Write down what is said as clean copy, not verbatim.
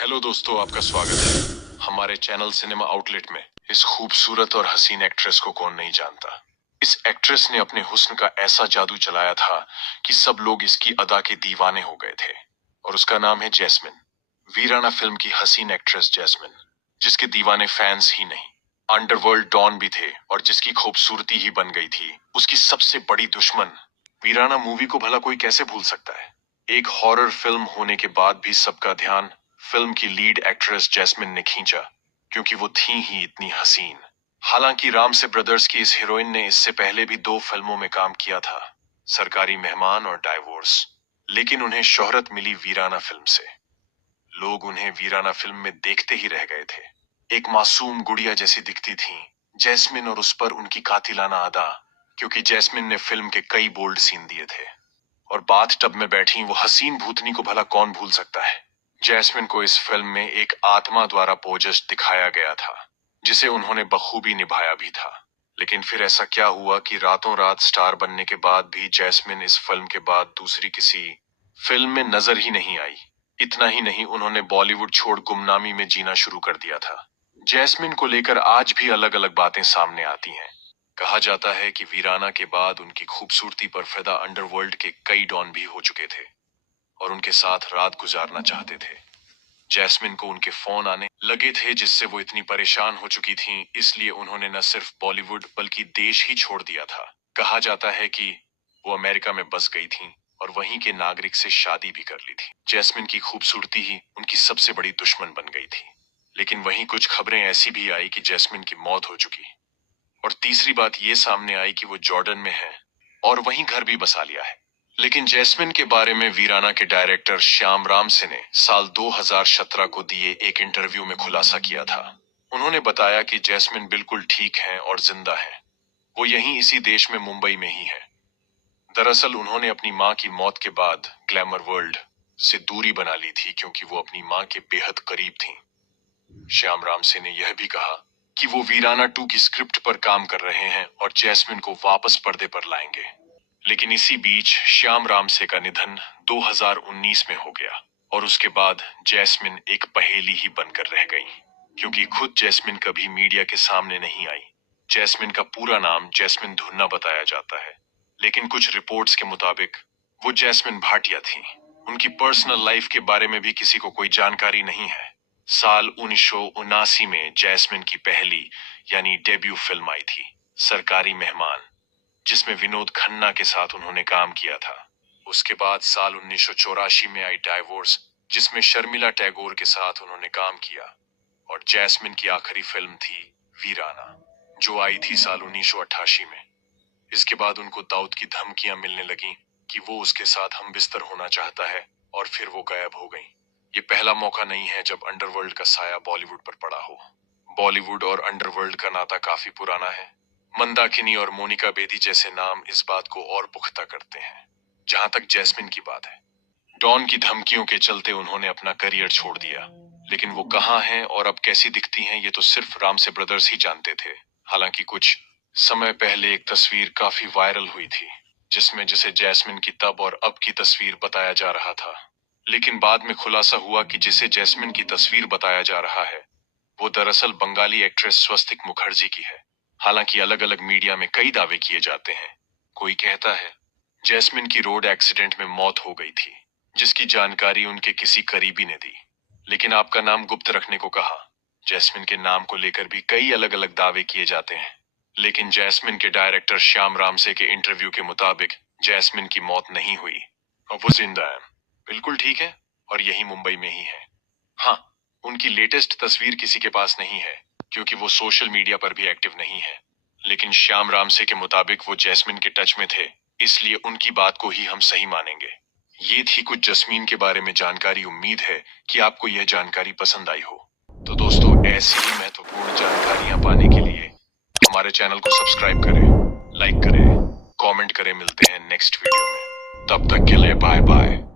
Hello दोस्तों, आपका स्वागत है हमारे चैनल सिनेमा आउटलेट में। इस खूबसूरत और हसीन एक्ट्रेस को कौन नहीं जानता। इस एक्ट्रेस ने अपने हुस्न का ऐसा जादू चलाया था कि सब लोग इसकी अदा के दीवाने हो गए थे। और उसका नाम है जैस्मिन। वीराना फिल्म की हसीन एक्ट्रेस जैस्मिन, जिसके दीवाने फैंस ही नहीं, अंडरवर्ल्ड डॉन भी थे, और जिसकी खूबसूरती ही बन गई थी उसकी सबसे बड़ी दुश्मन। वीराना मूवी को भला कोई कैसे भूल सकता है। एक हॉरर फिल्म होने के बाद भी सबका ध्यान फिल्म की लीड एक्ट्रेस जैस्मिन ने खींचा, क्योंकि वो थी ही इतनी हसीन। हालांकि रामसे ब्रदर्स की इस हीरोइन ने इससे पहले भी 2 फिल्मों में काम किया था, सरकारी मेहमान और डाइवोर्स, लेकिन उन्हें शोहरत मिली वीराना फिल्म से। लोग उन्हें वीराना फिल्म में देखते ही रह गए थे। एक मासूम गुड़िया जैसी दिखती थी जैस्मिन, और उस पर उनकी कातिलाना अदा, क्योंकि जैस्मिन ने फिल्म के कई बोल्ड सीन दिए थे। और बाथ टब में बैठी वो हसीन भूतनी को भला कौन भूल सकता है। जैस्मिन को इस फिल्म में एक आत्मा द्वारा पोजस दिखाया गया था, जिसे उन्होंने बखूबी निभाया भी था। लेकिन फिर ऐसा क्या हुआ कि रातों रात स्टार बनने के बाद भी जैस्मिन इस फिल्म के बाद दूसरी किसी फिल्म में नजर ही नहीं आई। इतना ही नहीं, उन्होंने बॉलीवुड छोड़ गुमनामी में जीना शुरू कर दिया था। जैस्मिन को लेकर आज भी अलग अलग बातें सामने आती हैं। कहा जाता है कि वीराना के बाद उनकी खूबसूरती पर फिदा अंडरवर्ल्ड के कई डॉन भी हो चुके थे और उनके साथ रात गुजारना चाहते थे। जैस्मिन को उनके फोन आने लगे थे, जिससे वो इतनी परेशान हो चुकी थीं, इसलिए उन्होंने न सिर्फ बॉलीवुड बल्कि देश ही छोड़ दिया था। कहा जाता है कि वो अमेरिका में बस गई थीं और वहीं के नागरिक से शादी भी कर ली थी। जैस्मिन की खूबसूरती ही उनकी सबसे बड़ी दुश्मन बन गई थी। लेकिन वहीं कुछ खबरें ऐसी भी आई कि जैस्मिन की मौत हो चुकी। और तीसरी बात ये सामने आई कि वो जॉर्डन में है और वहीं घर भी बसा लिया है। लेकिन जैस्मिन के बारे में वीराना के डायरेक्टर श्याम रामसे ने साल 2017 को दिए एक इंटरव्यू में खुलासा किया था। उन्होंने बताया कि जैस्मिन बिल्कुल ठीक हैं और जिंदा हैं। वो यहीं इसी देश में, मुंबई में ही है। दरअसल उन्होंने अपनी मां की मौत के बाद ग्लैमर वर्ल्ड से दूरी बना ली थी, क्योंकि वो अपनी मां के बेहद करीब थीं। श्याम रामसे ने यह भी कहा कि वो वीराना 2 की स्क्रिप्ट पर काम कर रहे हैं और जैस्मिन को वापस पर्दे पर लाएंगे। लेकिन इसी बीच श्याम रामसे का निधन 2019 में हो गया और उसके बाद जैस्मिन एक पहेली ही बनकर रह गई, क्योंकि खुद जैस्मिन कभी मीडिया के सामने नहीं आई। जैस्मिन का पूरा नाम जैस्मिन धुन्ना बताया जाता है, लेकिन कुछ रिपोर्ट्स के मुताबिक वो जैस्मिन भाटिया थी। उनकी पर्सनल लाइफ के बारे में भी किसी को कोई जानकारी नहीं है। साल 1979 में जैस्मिन की पहली यानी डेब्यू फिल्म आई थी, सरकारी मेहमान, जिसमें विनोद खन्ना के साथ उन्होंने काम किया था। उसके बाद साल 1984 में आई डाइवोर्स, जिसमें शर्मिला टैगोर के साथ उन्होंने काम किया। और जैस्मिन की आखिरी फिल्म थी वीराना, जो आई थी साल 1988 में। इसके बाद उनको दाऊद की धमकियां मिलने लगी कि वो उसके साथ हम बिस्तर होना चाहता है, और फिर वो गायब हो गई। ये पहला मौका नहीं है जब अंडरवर्ल्ड का साया बॉलीवुड पर पड़ा हो। बॉलीवुड और अंडरवर्ल्ड का नाता काफी पुराना है। मंदाकिनी और मोनिका बेदी जैसे नाम इस बात को और पुख्ता करते हैं। जहां तक जैस्मिन की बात है, डॉन की धमकियों के चलते उन्होंने अपना करियर छोड़ दिया, लेकिन वो कहाँ हैं और अब कैसी दिखती हैं ये तो सिर्फ रामसे ब्रदर्स ही जानते थे। हालांकि कुछ समय पहले एक तस्वीर काफी वायरल हुई थी, जिसमें जिसे जैस्मिन की तब और अब की तस्वीर बताया जा रहा था। लेकिन बाद में खुलासा हुआ कि जिसे जैस्मिन की तस्वीर बताया जा रहा है वो दरअसल बंगाली एक्ट्रेस स्वस्तिक मुखर्जी की है। हालांकि अलग अलग मीडिया में कई दावे किए जाते हैं। कोई कहता है जैस्मिन की रोड एक्सीडेंट में मौत हो गई थी, जिसकी जानकारी उनके किसी करीबी ने दी, लेकिन आपका नाम गुप्त रखने को कहा। जैस्मिन के नाम को लेकर भी कई अलग अलग दावे किए जाते हैं, लेकिन जैस्मिन के डायरेक्टर श्याम रामसे के इंटरव्यू के मुताबिक जैस्मिन की मौत नहीं हुई और वो जिंदा है, बिल्कुल ठीक है, और यही मुंबई में ही है। हाँ, उनकी लेटेस्ट तस्वीर किसी के पास नहीं है, क्योंकि वो सोशल मीडिया पर भी एक्टिव नहीं है। लेकिन श्याम रामसे के मुताबिक वो जैस्मिन के टच में थे, इसलिए उनकी बात को ही हम सही मानेंगे। ये थी कुछ जस्मीन के बारे में जानकारी। उम्मीद है कि आपको यह जानकारी पसंद आई हो। तो दोस्तों, ऐसी ही महत्वपूर्ण जानकारियां पाने के लिए हमारे चैनल को सब्सक्राइब करें, लाइक करें, कमेंट करें। मिलते हैं नेक्स्ट वीडियो में, तब तक के लिए बाय बाय।